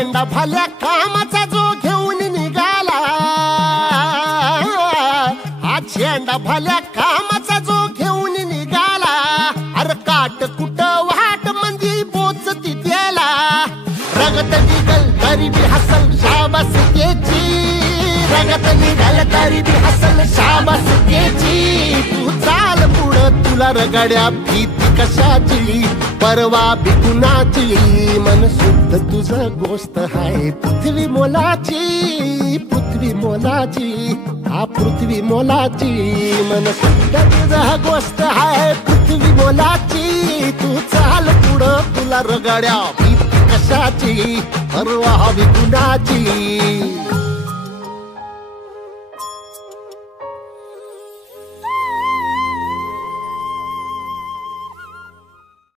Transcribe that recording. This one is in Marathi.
झेंडा भल्या कामाचा जो घेऊन निघाला, हा झेंडा भल्या कामाचा जो घेऊन निघाला, अरे काट कुट वाट मंदी बोचती त्याला, रगत निघल तरी बी हसल शाबास त्याची, रगत निघल तरी बी हसल शाबास त्याची. तू चाल पुढं तुला रगड्या भीती कशाची, परवा बी कुणाची, मन शुद्ध तुझं गोष्ट हाय पृथ्वी मोलाची, पृथ्वी मोलाची, हा पृथ्वी मोलाची, मन शुद्ध तुझं गोष्ट हाय पृथ्वी मोलाची. तू चाल पुढं तुला रगड्या भीती कशाची, परवा बी कुणाची.